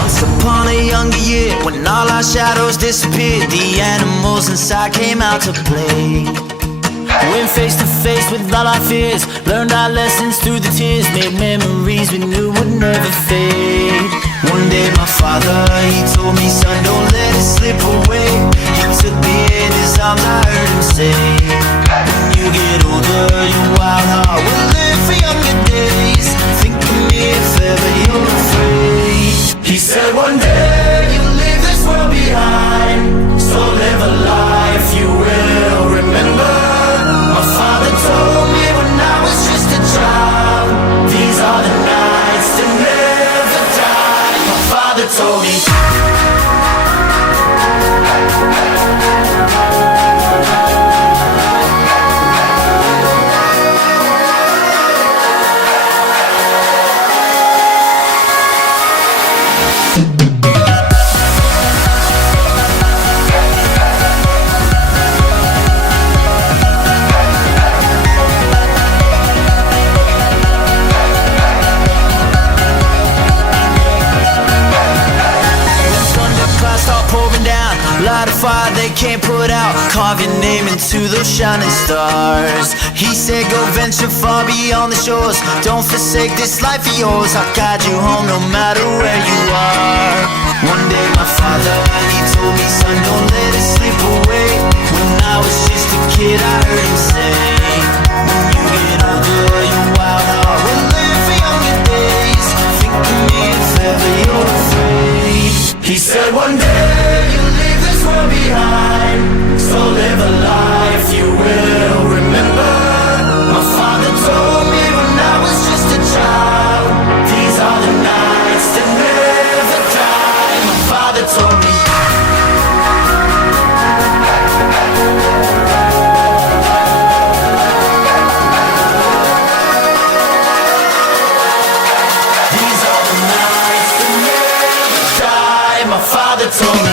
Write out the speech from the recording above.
Once upon a younger year, when all our shadows disappeared, the animals inside came out to play. Went face to face with all our fears, learned our lessons through the tears, made memories we knew would never fade. One day my father, he told me, son, don't let it slip away. He took me in his arms, I heard him say, when you get older, your wild heart will live for younger days. Think of me if ever you're afraid. He said one day you'll leave this world behind, so live a life you will remember. My father told me when I was just a child, these are the nights that never die. My father told me. Light a fire they can't put out, carve your name into those shining stars. He said go venture far beyond the shores, don't forsake this life of yours. I'll guide you home no matter where you are. One day my father, he told me, son, don't let it slip away. When I was just a kid I heard him say, when you get older your wild heart will live for younger days. Think of me if ever you're afraid. He said one day you'll leave this world behind, so live a life you will remember. My father told me when I was just a child, these are the nights that never die. My father told me. These are the nights that never die. My father told me.